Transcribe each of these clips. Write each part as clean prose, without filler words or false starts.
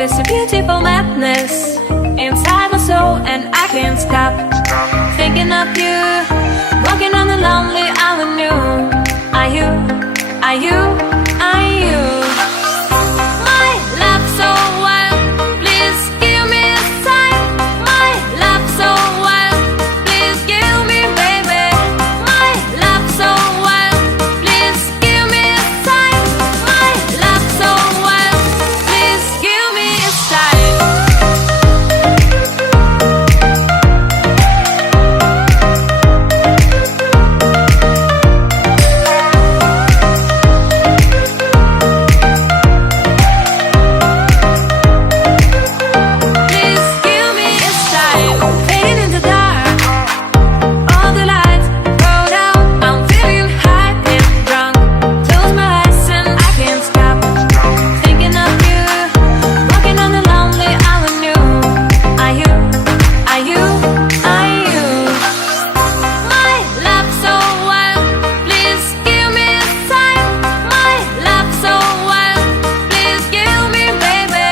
It's a beautiful madness inside my soul, and I can't stop thinking of you, walking on the lonely avenue. Are you, are you, are you my love so wild? Please give me a sign. My love so wild, please give me, baby. My love so wild, please give me a sign. My love so wild, please give me a sign. Please give me a sign. Fading in the dark, all the lights go down. I'm feeling high and drunk. Close my eyes and I can't stop thinking of you, walking on the lonely avenue. Are you, are you, are you my love so wild? Please give me a sign. My love so wild, please give me, baby.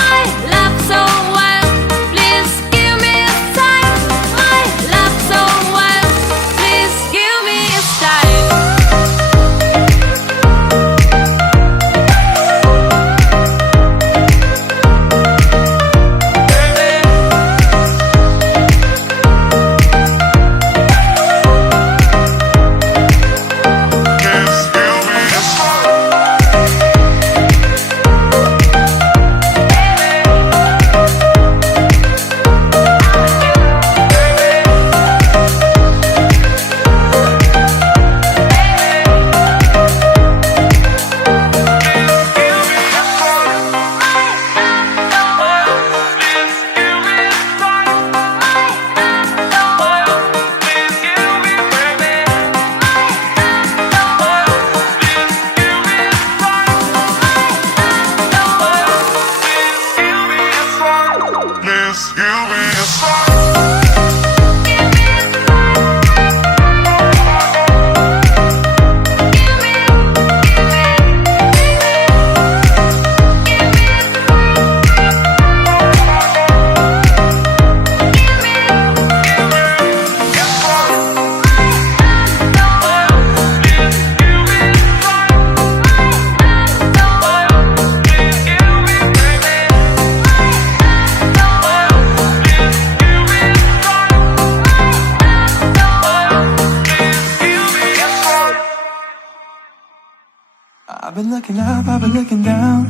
My love so wild, please give me a sign. My love so wild, please give me a sign. Please give me a sign. I've been looking up, I've been looking down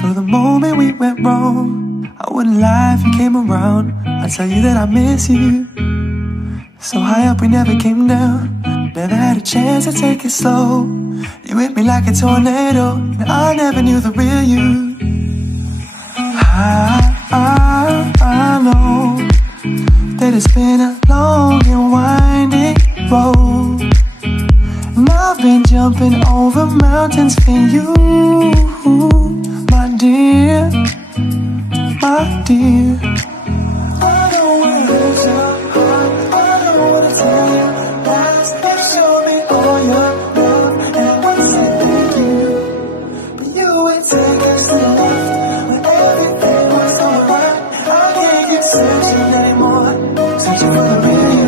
for the moment we went wrong. I wouldn't lie if you came around. I'd tell you that I miss you. So high up we never came down. Never had a chance to take it slow. You hit me like a tornado, and I never knew the real you. I know that it's been a long and winding road, and I've been jumping over mountains for you, my dear, my dear. I don't wanna lose your heart, I don't wanna tell you lies. You showed me all your love, and I said thank you, but you ain't taking some left when everything was alright. I can't keep searching anymore, searching for the real you.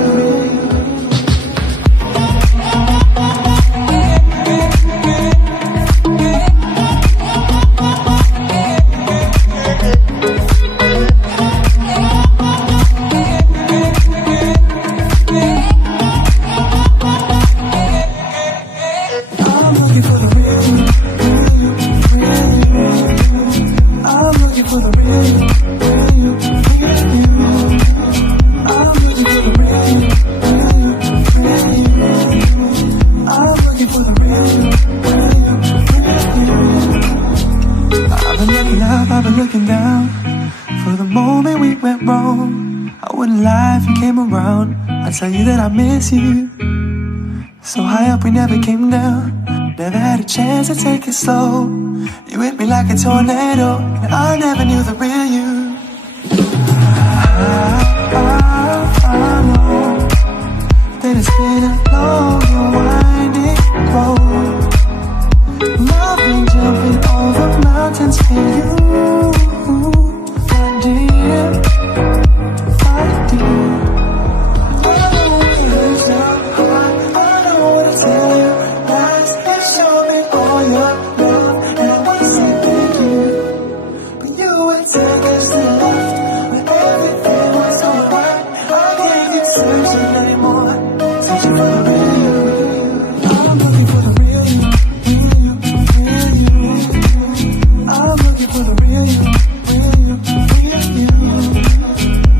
I've been looking down for the moment we went wrong. I wouldn't lie if you came around. I'd tell you that I miss you. So high up we never came down. Never had a chance to take it slow. You hit me like a tornado, and I never knew the real you. I know that it's been a long and winding road, and I've been jumping over mountains for you, searching anymore. Searching for the real you. I'm looking for the real you. Real you, real you, real you. I'm looking for the real you. Real you, real you.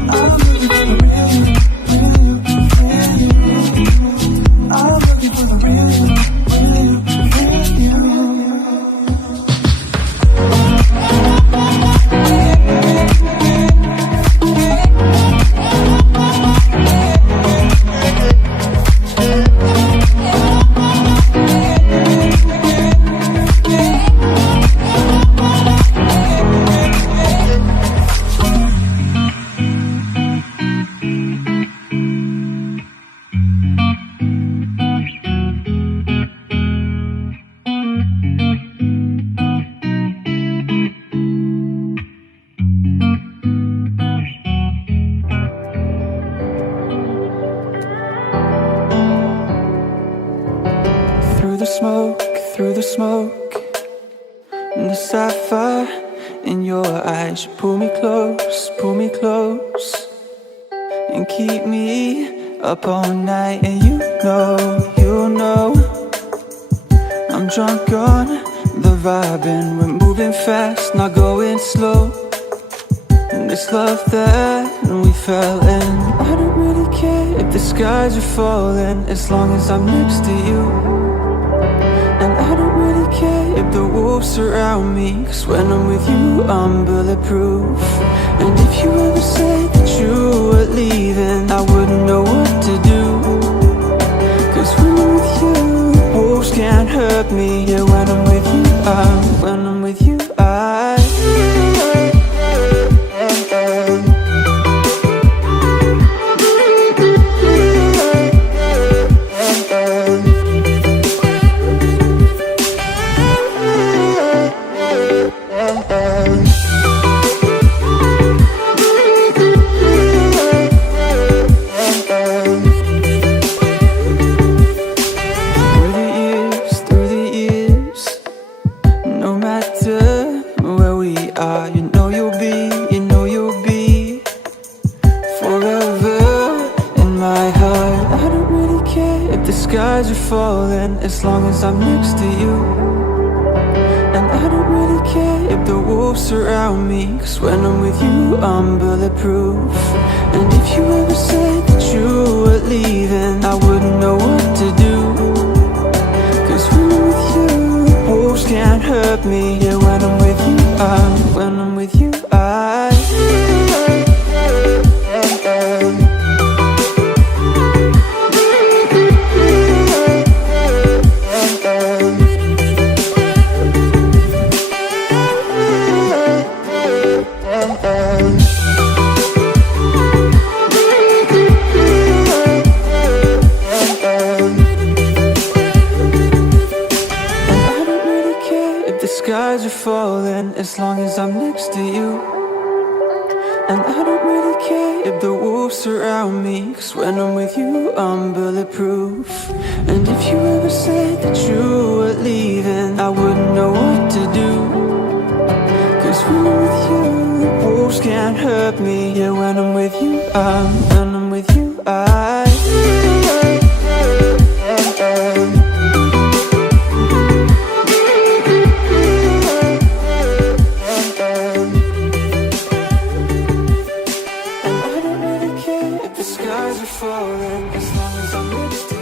I'm looking for the real you. Real you, real you. I'm looking for the real you. Real you, real you. Through the smoke, and the sapphire in your eyes. You pull me close, and keep me up all night. And you know, I'm drunk on the vibe, and we're moving fast, not going slow. And this love that we fell in, I don't really care if the skies are falling, as long as I'm next to you. And I don't really care if the wolves surround me, 'cause when I'm with you, I'm bulletproof. And if you ever said that you were leaving, I wouldn't know what to do. 'Cause when I'm with you, wolves can't hurt me. Yeah, when I'm with you, when I'm with you, as long as I'm next to you. And I don't really care if the wolves surround me, 'cause when I'm with you, I'm bulletproof. And if you ever said that you were leaving, I wouldn't know what to do. 'Cause when I'm with you, wolves can't hurt me. Yeah, when I'm with you, when I'm with you, as long as I'm next to you. And I don't really care if the wolves surround me, 'cause when I'm with you, I'm bulletproof. And if you ever said that you were leaving, I wouldn't know what to do. 'Cause when I'm with you, wolves can't hurt me. Yeah, when I'm with you, when I'm with you, falling as long as I'm next to